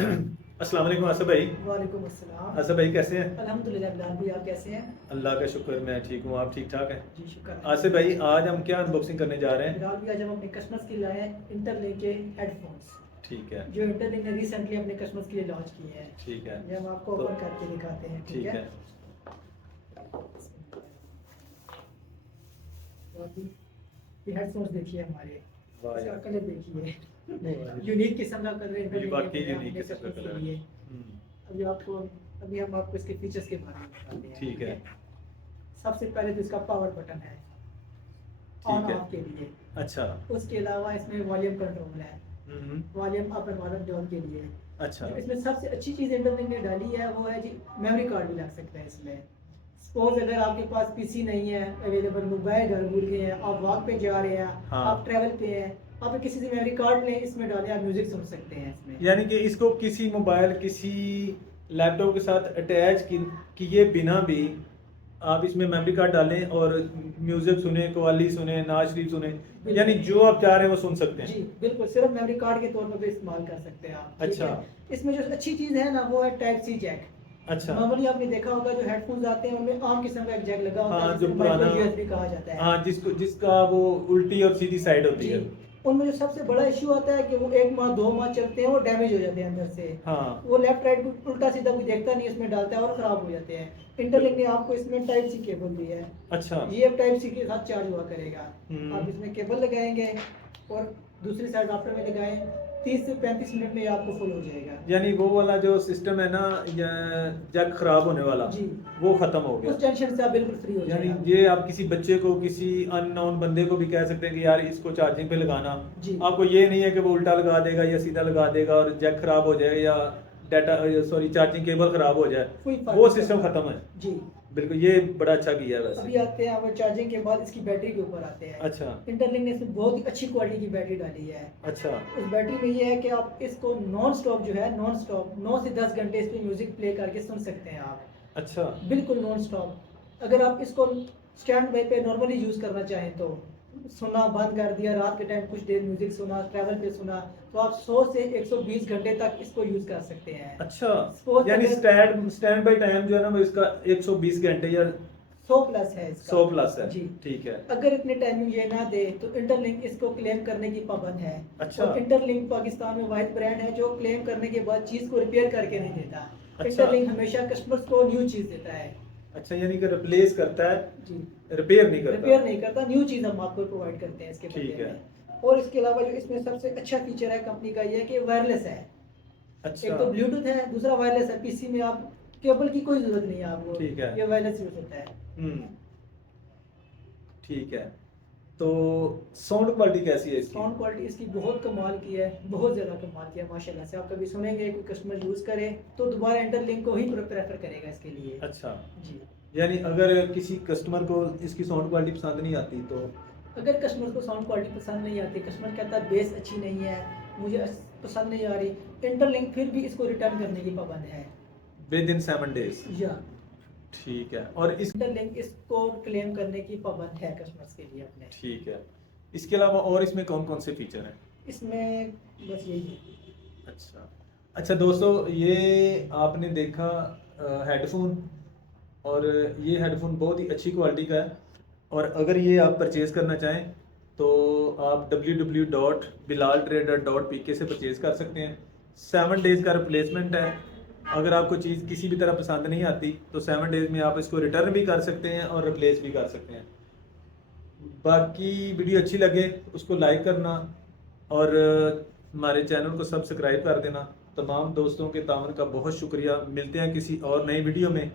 अस्सलाम वालेकुम आसिफ भाई। वालेकुम अस्सलाम। आसिफ भाई कैसे हैं? अल्हम्दुलिल्लाह बिलाल भाई, आप कैसे हैं? अल्लाह का शुक्र, मैं ठीक हूँ। आप ठीक ठाक हैं? जी शुक्र आसिफ भाई, अल्हम्दुलिल्लाह। आज हम क्या अनबॉक्सिंग करने जा रहे हैं? बिलाल भाई, आज हम अपने कस्टमर्स के लिए लाए हैं इंटरलिंक के हेडफोन्स, ठीक है। जो इंटरलिंक ने रिसेंटली अपने कस्टमर्स के लिए लॉन्च किए हैं। ठीक है। ये हम आपको तो ओपन करके दिखाते हैं। ठीक है। ये हेडफोन्स देखिए हमारे, वाह इसका यार। कलर देखिए, वाह। यूनिक किस्म का कलर ये इंटरलिंक वाकई ने यूनिक अपने किस्म का कस्टमर्स कलर के है। लिए। अभी हम आपको इसके फीचर्स के बारे में बताते हैं। ठीक है। सबसे पहले तो इसका पावर बटन है ऑन ठीक है। ऑफ के लिए। अच्छा। उसके अलावा इसमें वॉल्यूम कंट्रोल है, हम्म। Volume up and volume down के लिए। अच्छा। जो इसमें सबसे अच्छी चीज़ इंटरलिंक ने डाली है वो है जी, मेमोरी कार्ड भी लग सकता है इसमें। सपोज अगर आपके पास पीसी नहीं है अवेलेबल, मोबाइल घर भूल गए हैं, आप वॉक पे जा रहे हैं, हाँ। आप ट्रैवल पे हैं, आप किसी से मेमोरी कार्ड लें, इसमें डालें, आप म्यूजिक सुन सकते हैं इसमें। यानी कि इसको किसी मोबाइल, किसी लैपटॉप के साथ अटैच किए बिना भी आप इसमें मेमोरी कार्ड डालें और म्यूजिक सुने, कव्वाली सुने, नाज शरीफ सुने, यानी जो आप चाह रहे हैं वो सुन सकते हैं। जी बिल्कुल, सिर्फ मेमोरी कार्ड के तौर पर भी इस्तेमाल कर सकते हैं आप। ठीक अच्छा। है। इसमें जो अच्छी चीज़ है ना वो है टाइप सी जैक। अच्छा। नॉर्मली आपने देखा होगा जो हेडफोन्स आते हैं उनमें आम किस्म का एक जैक लगा होता हाँ, है, जो जिसे पुराना, माइक्रो यूएसबी कहा जाता है। हाँ, जिसका वो उल्टी और सीधी साइड होती जी, है। उनमें जो सबसे बड़ा इश्यू आता है कि वो 1 माह 2 माह चलते हैं, वो डैमेज हो जाते हैं अंदर से। हाँ। वो लेफ्ट राइट उल्टा सीधा कोई देखता नहीं, उसमें डालता है और खराब हो जाते हैं। इंटरलिंक ने आपको इसमें टाइप सी केबल दी है। अच्छा। ये अब टाइप सी के साथ चार्ज हुआ करेगा। आप हम्म। इसमें केबल लगाएंगे और दूसरी साइड आफ्टर में लगाएं, 30 से 35 मिनट में ये आपको फुल हो जाएगा। यानी वो वाला जो सिस्टम है ना, जग खराब होने वाला, जी, वो खत्म हो उस गया। टेंशन से आप बिल्कुल फ्री हो यानी जाएगा। ये आप किसी बच्चे को, किसी अननोन बंदे को भी कह सकते हैं कि यार इसको चार्जिंग पे लगाना। जी आपको ये नहीं है कि वो उल्टा लगा देगा या सीधा लगा देगा और जैक खराब हो जाए या डाटा, सॉरी, चार्जिंग केबल खराब हो जाए, कोई फर्क वो नहीं सिस्टम पड़ता। खत्म है। जी, बिल्कुल, ये बड़ा अच्छा किया है अभी वैसे। आते हैं अब चार्जिंग के बाद इसकी बैटरी के ऊपर आते हैं। अच्छा। इंटरलिंक ने इसमें बहुत ही अच्छी क्वालिटी की बैटरी डाली है। अच्छा। उस बैटरी में ये है कि आप इसको नॉन स्टॉप जो है, नॉन स्टॉप 9 से 10 घंटे इस पे म्यूजिक प्ले करके सुन सकते हैं आप, अच्छा। बिल्कुल नॉन स्टॉप। अगर आप इसको स्टैंड बाई पे नॉर्मली यूज़ करना चाहें तो सुना बंद कर दिया, रात के टाइम कुछ देर म्यूजिक सुना, ट्रैवल पे सुना, तो आप 100 से 120 घंटे तक इसको यूज़ कर सकते हैं। अच्छा। Suppose यानी अगर स्टैंड बाय टाइम जो है ना वो इसका 120 घंटे या 100 प्लस है इसका। 100 प्लस है। जी, ठीक है। अगर इतने टाइमिंग ये ना दे तो इंटरलिंक इसको क्लेम करने की पाबंद है। अच्छा। और इंटरलिंक पाकिस्तान में वाहिद ब्रांड है जो क्लेम करने के बाद चीज़ को रिपेयर करके नहीं देता। अच्छा। इंटरलिंक हमेशा कस्टमर्स को न्यू चीज़ देता है। अच्छा, यानी कि रिप्लेस करता है, जी, रिपेयर नहीं करता। रिपेयर नहीं करता, न्यू चीज़ हम आपको प्रोवाइड करते हैं इसके ठीक बदले है। में। और इसके अलावा जो इसमें सबसे अच्छा फीचर है कंपनी का, ये है कि वायरलेस है। अच्छा। एक तो ब्लूटूथ है, दूसरा वायरलेस है। पीसी में आप केबल की कोई ज़रूरत नहीं है आपको। ठीक है। ये वायरलेस यूज़ होता है। हम्म। ठीक है। तो साउंड क्वालिटी कैसी है इसकी? साउंड क्वालिटी इसकी बहुत कमाल की है, बहुत ज़्यादा कमाल की है माशाल्लाह से। आप कभी सुनेंगे कोई कस्टमर यूज़ करे तो दोबारा इंटरलिंक को ही प्रेफर करेगा इसके लिए। अच्छा। जी, यानी अगर किसी कस्टमर को इसकी साउंड क्वालिटी पसंद नहीं आती तो? अगर कस्टमर को साउंड क्वालिटी पसंद नहीं आती, कस्टमर कहता है बेस अच्छी नहीं है, मुझे पसंद नहीं आ रही, इंटरलिंक फिर भी इसको रिटर्न करने की पाबंद है। With in 7 days. या ठीक है। और इस इंटरलिंक इसको क्लेम करने की पाबंद है कस्टमर्स के लिए अपने। ठीक है। इसके अलावा और इसमें कौन कौन से फीचर हैं? इसमें बस यही। अच्छा। अच्छा दोस्तों, ये आपने देखा हेडफोन, और ये हेडफोन बहुत ही अच्छी क्वालिटी का है। और अगर ये आप परचेज़ करना चाहें तो आप www.bilaltrader.pk से परचेज़ कर सकते हैं। 7 डेज़ का रिप्लेसमेंट है। अगर आपको चीज़ किसी भी तरह पसंद नहीं आती तो 7 डेज़ में आप इसको रिटर्न भी कर सकते हैं और रिप्लेस भी कर सकते हैं। बाकी वीडियो अच्छी लगे उसको लाइक करना और हमारे चैनल को सब्सक्राइब कर देना। तमाम दोस्तों के तावन का बहुत शुक्रिया। मिलते हैं किसी और नई वीडियो में।